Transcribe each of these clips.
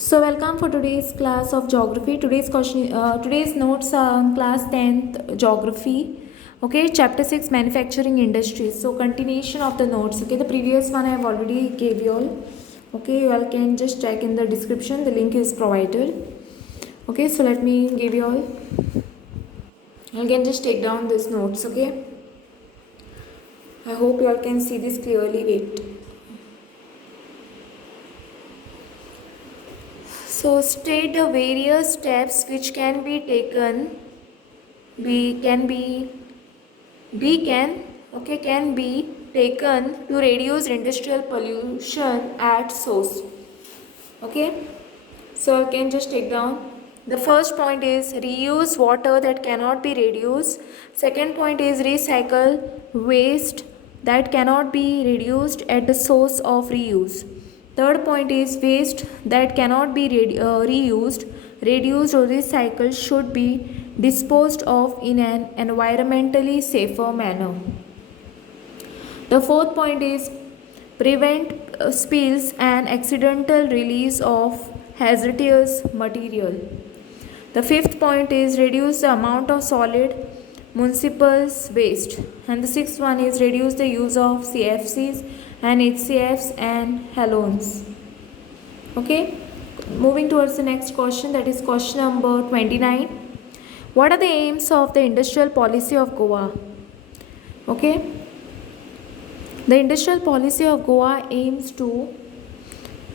So welcome for today's class of geography. Today's notes are on class 10th geography. Okay, chapter 6 manufacturing industries. So continuation of the notes. Okay, the previous one I have already gave you all. Okay, you all can just check in the description. The link is provided. Okay, so let me give you all. You can just take down these notes. Okay, I hope you all can see this clearly. Wait. So state the various steps which can be taken can be taken to reduce industrial pollution at source. Okay, so I can just take down. The first point is reuse water that cannot be reduced. Second point is recycle waste that cannot be reduced at the source of reuse. Third point is waste that cannot be reused, reduced or recycled should be disposed of in an environmentally safer manner. The fourth point is prevent spills and accidental release of hazardous material. The fifth point is reduce the amount of solid municipal waste. And the sixth one is reduce the use of CFCs and HCFs and halogens. Okay, moving towards the next question, that is question number 29. What are the aims of the industrial policy of Goa? Okay, the industrial policy of Goa aims to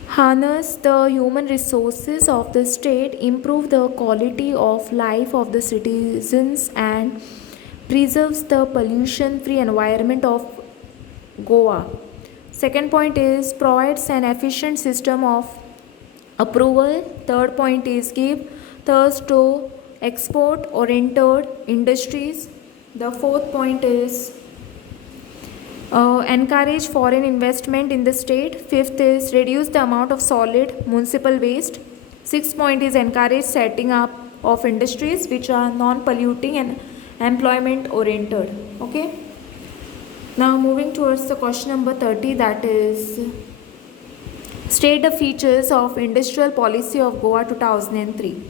harness the human resources of the state, improve the quality of life of the citizens, and preserves the pollution free environment of Goa. Second point is provides an efficient system of approval. Third point is give thirst to export oriented industries. The fourth point is encourage foreign investment in the state. Fifth is reduce the amount of solid municipal waste. Sixth point is encourage setting up of industries which are non-polluting and employment oriented. Okay. Now moving towards the question number 30, that is state the features of industrial policy of Goa 2003.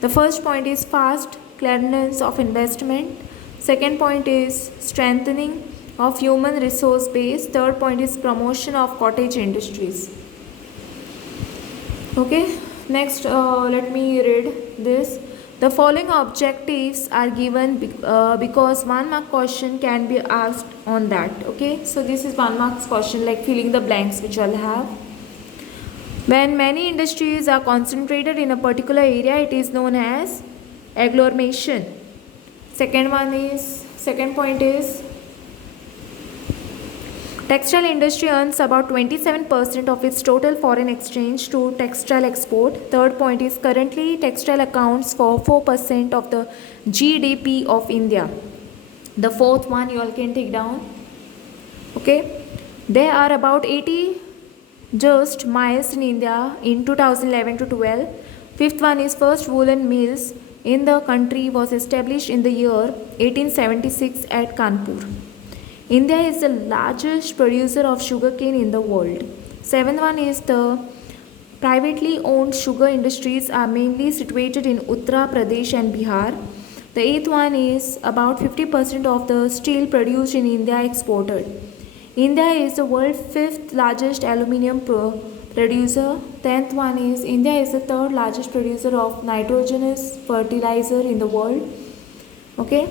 The first point is fast clearance of investment. Second point is strengthening of human resource base. Third point is promotion of cottage industries. Okay, next let me read this. The following objectives are given because 1 mark question can be asked on that. Okay, so this is 1 mark question, like filling the blanks which I'll have. When many industries are concentrated in a particular area, it is known as agglomeration. Second point is textile industry earns about 27% of its total foreign exchange to textile export. Third point is currently textile accounts for 4% of the GDP of India. The fourth one you all can take down. Okay, there are about 80 just miles in India in 2011 to 12. Fifth one is first woolen mills in the country was established in the year 1876 at Kanpur. India is the largest producer of sugarcane in the world. Seventh one is the privately owned sugar industries are mainly situated in Uttar Pradesh and Bihar. The eighth one is about 50% of the steel produced in India exported. India is the world's fifth largest aluminium producer. 10th one is India is the third largest producer of nitrogenous fertilizer in the world. Okay,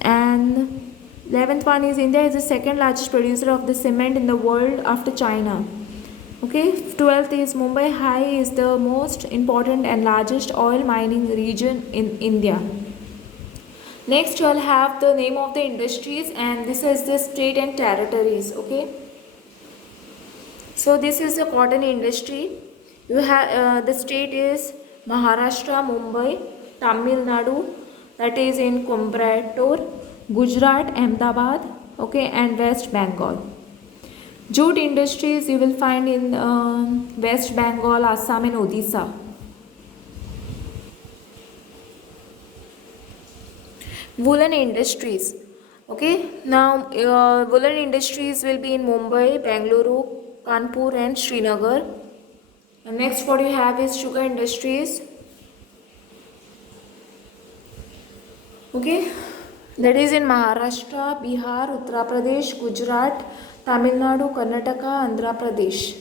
and 11th one is India is the second largest producer of the cement in the world after China. Okay, 12th is Mumbai High is the most important and largest oil mining region in India. Next, you will have the name of the industries, and this is the state and territories. Okay, so this is the cotton industry. You have the state is Maharashtra, Mumbai, Tamil Nadu, that is in Coimbatore, Gujarat, Ahmedabad, okay, and West Bengal. Jute industries you will find in West Bengal, Assam, and Odisha. Woolen industries. Okay, now woolen industries will be in Mumbai, Bangalore, Kanpur, and Srinagar. And next what you have is sugar industries. Okay, that is in Maharashtra, Bihar, Uttar Pradesh, Gujarat, Tamil Nadu, Karnataka, Andhra Pradesh.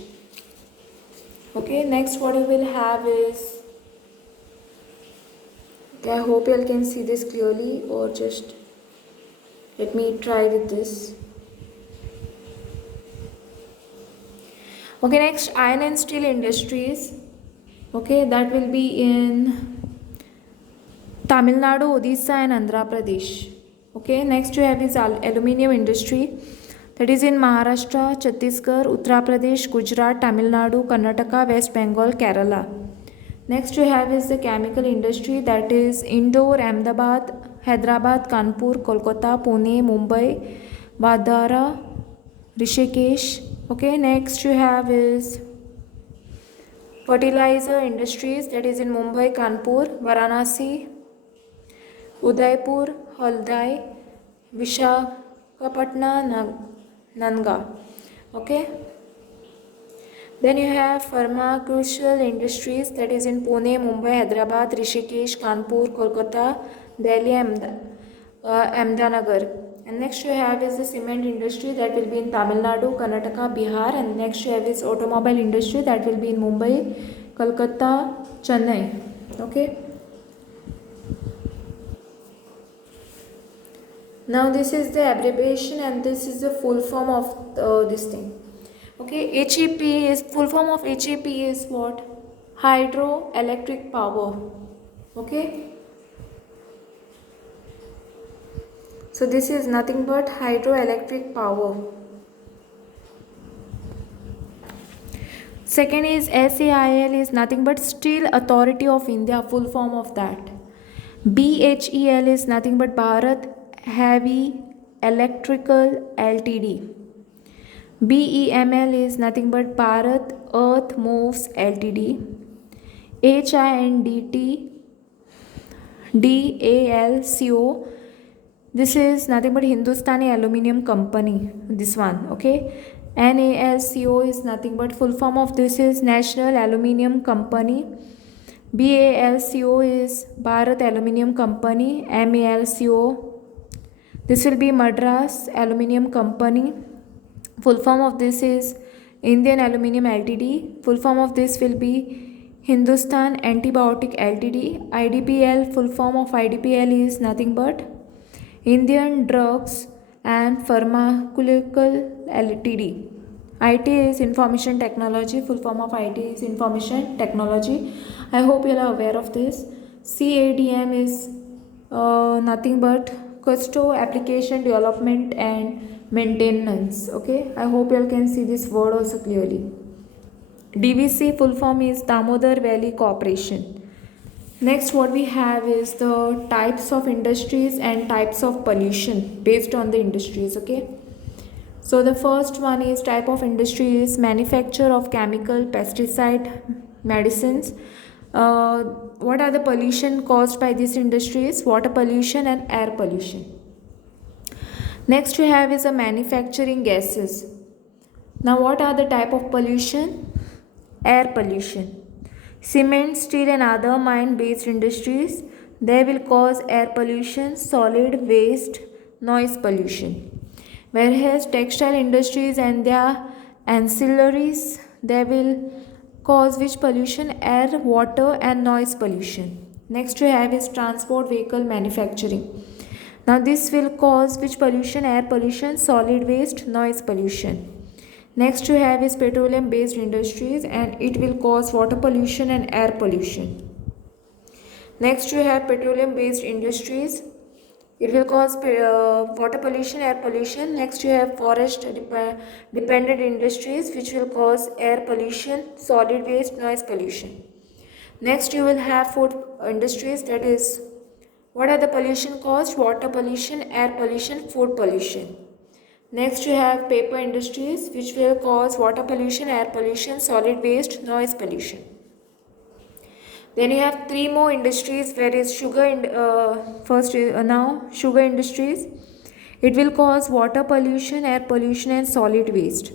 Okay, next what you will have is, okay, I hope you all can see this clearly, or just let me try with this. Okay, next iron and steel industries. Okay, that will be in Tamil Nadu, Odisha and Andhra Pradesh. Okay, next you have is aluminium industry. That is in Maharashtra, Chhattisgarh, Uttar Pradesh, Gujarat, Tamil Nadu, Karnataka, West Bengal, Kerala. Next you have is the chemical industry, that is Indore, Ahmedabad, Hyderabad, Kanpur, Kolkata, Pune, Mumbai, Vadara, Rishikesh. Okay, next you have is fertilizer industries, that is in Mumbai, Kanpur, Varanasi, Udaipur, Haldai, Vishakhapatnam, Nanga. Okay. Then you have pharmaceutical industries, that is in Pune, Mumbai, Hyderabad, Rishikesh, Kanpur, Kolkata, Delhi, Ahmednagar. And next you have is the cement industry, that will be in Tamil Nadu, Karnataka, Bihar. And next you have is automobile industry, that will be in Mumbai, Kolkata, Chennai. Okay. Now this is the abbreviation and this is the full form of this thing. Okay, HEP is, full form of HEP is what? Hydroelectric power. Okay. So this is nothing but hydroelectric power. Second is SAIL is nothing but Steel Authority of India, full form of that. BHEL is nothing but Bharat Heavy Electrical Ltd. BEML is nothing but Bharat Earth Moves Ltd. HINDT DALCO, this is nothing but Hindustani Aluminium Company, this one. Okay. NALCO is nothing but full form of this is National Aluminium Company. BALCO is Bharat Aluminium Company. MALCO, this will be Madras Aluminium Company. Full form of this is Indian Aluminium Ltd. Full form of this will be Hindustan Antibiotic Ltd. IDPL, full form of IDPL is nothing but Indian Drugs and Pharmaceutical Ltd. IT is Information Technology, full form of IT is Information Technology. I hope you are aware of this. CADM is nothing but Custo Application Development and Maintenance. Okay, I hope you all can see this word also clearly. DVC, full form is Damodar Valley Corporation. Next what we have is the types of industries and types of pollution based on the industries. Okay, so the first one is type of industry is manufacture of chemical, pesticide, medicines. What are the pollution caused by these industries? Water pollution and air pollution. Next we have is a manufacturing gases. Now what are the type of pollution? Air pollution. Cement, steel and other mine based industries, they will cause air pollution, solid waste, noise pollution. Whereas textile industries and their ancillaries, they will cause which pollution? Air, water and noise pollution. Next we have is transport vehicle manufacturing. Now this will cause which pollution? Air pollution, solid waste, noise pollution. Next you have is petroleum based industries and it will cause water pollution and air pollution. Next you have petroleum based industries. It will cause water pollution, air pollution. Next you have forest dependent industries which will cause air pollution, solid waste, noise pollution. Next you will have food industries, that is, what are the pollution caused? Water pollution, air pollution, food pollution. Next you have paper industries which will cause water pollution, air pollution, solid waste, noise pollution. Then you have three more industries where is sugar now sugar industries. It will cause water pollution, air pollution and solid waste.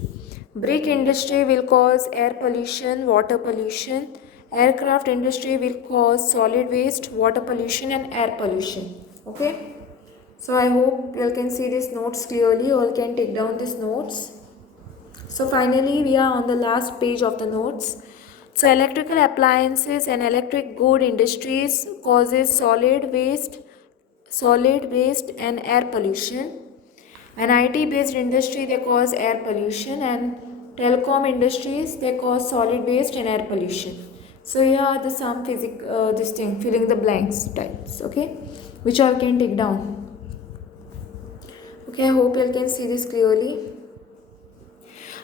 Brick industry will cause air pollution, water pollution. Aircraft industry will cause solid waste, water pollution and air pollution. Okay. So I hope you all can see these notes clearly. You all can take down these notes. So finally we are on the last page of the notes. So electrical appliances and electric good industries causes solid waste and air pollution. And IT based industry they cause air pollution, and telecom industries they cause solid waste and air pollution. So here are the some this thing filling the blanks types, okay, which all can take down. Okay, I hope you all can see this clearly.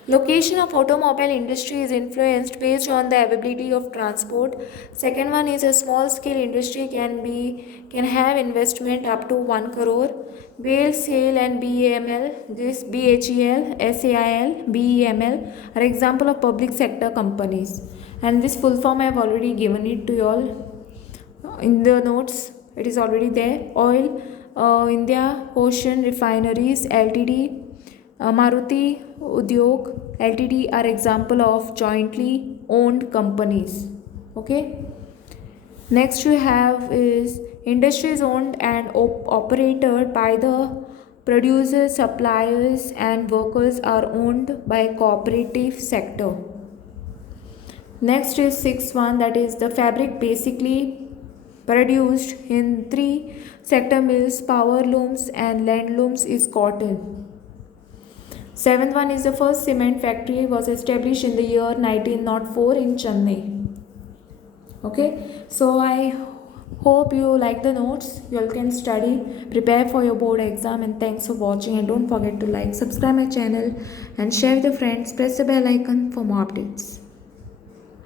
Location of automobile industry is influenced based on the availability of transport. Second one is a small scale industry can have investment up to 1 crore. BAL, SAIL and BEML, this BHEL, SAIL, BEML are example of public sector companies. And this full form I have already given it to you all in the notes. It is already there. Oil, India Ocean Refineries Ltd, Maruti Udyog Ltd are example of jointly owned companies. Okay. Next we have is industries owned and operated by the producers, suppliers and workers are owned by cooperative sector. Next is sixth one, that is the fabric basically produced in three sector mills, power looms and land looms is cotton. Seventh one is the first cement factory was established in the year 1904 in Chennai. Okay, so I hope you like the notes. You all can study, prepare for your board exam, and thanks for watching. And don't forget to like, subscribe my channel, and share with your friends. Press the bell icon for more updates.